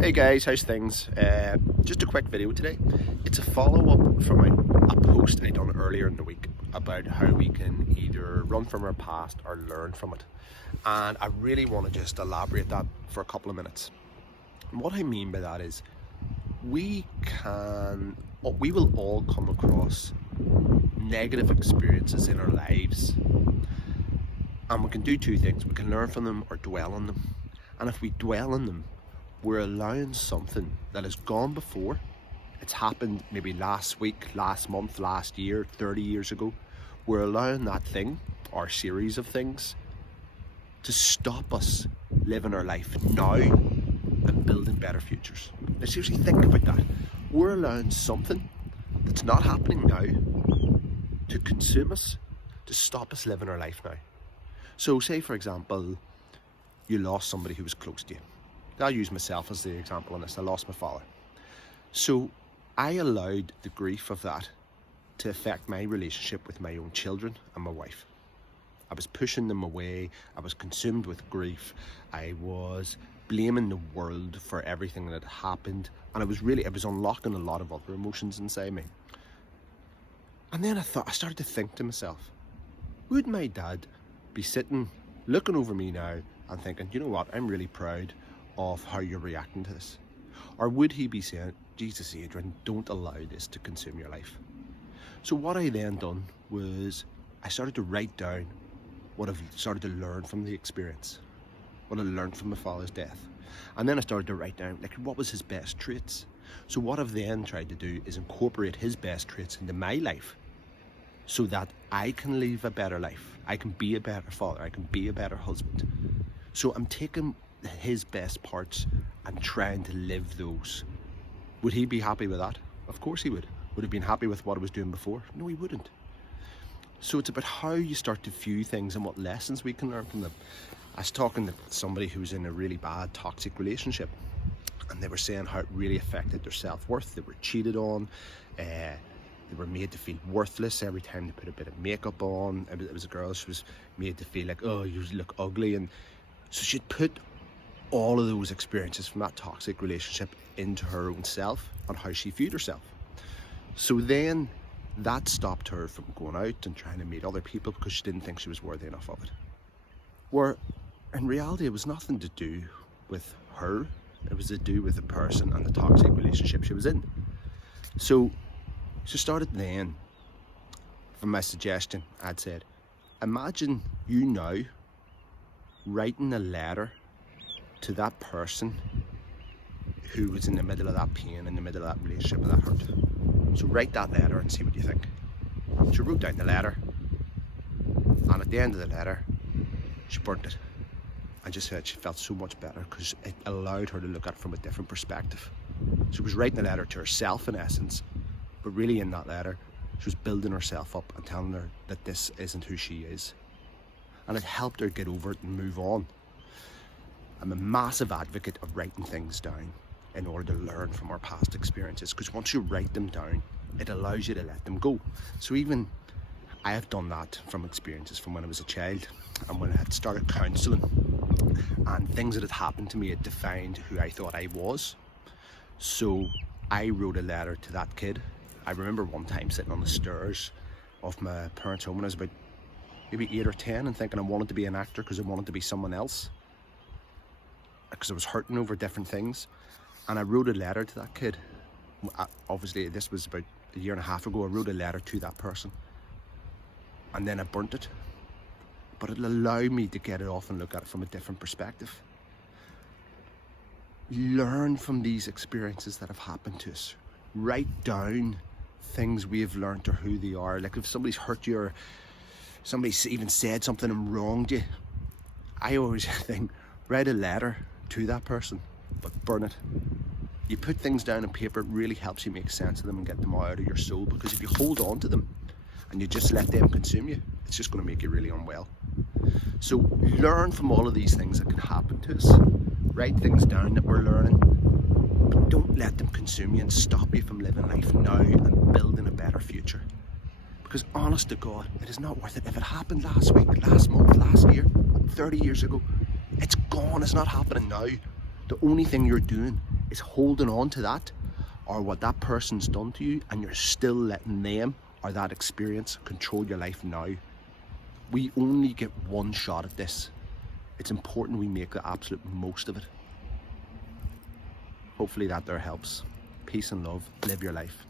Hey guys, how's things? Just a quick video today. It's a follow-up from a post I done earlier in the week about how we can either run from our past or learn from it. And I really want to just elaborate that for a couple of minutes. And what I mean by that is we will all come across negative experiences in our lives. And we can do two things. We can learn from them or dwell on them. And if we dwell on them, we're allowing something that has gone before. It's happened maybe last week, last month, last year, 30 years ago. We're allowing that thing, or series of things, to stop us living our life now and building better futures. Now seriously, think about that. We're allowing something that's not happening now to consume us, to stop us living our life now. So say, for example, you lost somebody who was close to you. I'll use myself as the example on this. I lost my father. So I allowed the grief of that to affect my relationship with my own children and my wife. I was pushing them away. I was consumed with grief. I was blaming the world for everything that had happened. And it was unlocking a lot of other emotions inside me. And then I started to think to myself, would my dad be sitting, looking over me now and thinking, you know what, I'm really proud of how you're reacting to this? Or would he be saying, Jesus, Adrian, don't allow this to consume your life? So what I then done was I started to write down what I've started to learn from the experience, what I learned from my father's death. And then I started to write down, like, what was his best traits? So what I've then tried to do is incorporate his best traits into my life so that I can live a better life. I can be a better father. I can be a better husband. So I'm taking his best parts and trying to live those. Would he be happy with that? Of course he would. Would he have been happy with what I was doing before? No, he wouldn't. So it's about how you start to view things and what lessons we can learn from them. I was talking to somebody who was in a really bad toxic relationship, and they were saying how it really affected their self-worth. They were cheated on. They were made to feel worthless every time they put a bit of makeup on. It was a girl, she was made to feel like, oh, you look ugly. And so she'd put all of those experiences from that toxic relationship into her own self and how she viewed herself. So then that stopped her from going out and trying to meet other people because she didn't think she was worthy enough of it. Where in reality, it was nothing to do with her. It was to do with the person and the toxic relationship she was in. So she started then, from my suggestion, I'd said, imagine you now writing a letter to that person who was in the middle of that pain, in the middle of that relationship, and that hurt. So write that letter and see what you think. She wrote down the letter, and at the end of the letter, she burnt it. And just said she felt so much better because it allowed her to look at it from a different perspective. She was writing a letter to herself in essence, but really in that letter, she was building herself up and telling her that this isn't who she is. And it helped her get over it and move on. I'm a massive advocate of writing things down in order to learn from our past experiences, because once you write them down, it allows you to let them go. So even I have done that from experiences from when I was a child and when I had started counselling, and things that had happened to me had defined who I thought I was. So I wrote a letter to that kid. I remember one time sitting on the stairs of my parents' home when I was about maybe 8 or 10 and thinking I wanted to be an actor because I wanted to be someone else, because I was hurting over different things. And I wrote a letter to that kid. Obviously this was about a year and a half ago. I wrote a letter to that person and then I burnt it, but it allowed me to get it off and look at it from a different perspective. Learn from these experiences that have happened to us. Write down things we have learned or who they are. Like if somebody's hurt you or somebody's even said something and wronged you, I always think, write a letter to that person, but burn it. You put things down on paper, it really helps you make sense of them and get them out of your soul, because if you hold on to them and you just let them consume you, it's just going to make you really unwell. So learn from all of these things that can happen to us. Write things down that we're learning, but don't let them consume you and stop you from living life now and building a better future. Because honest to God, it is not worth it. If it happened last week, last month, last year, 30 years ago, it's gone. It's not happening now. The only thing you're doing is holding on to that or what that person's done to you, and you're still letting them or that experience control your life now. We only get one shot at this. It's important we make the absolute most of it. Hopefully that there helps. Peace and love. Live your life.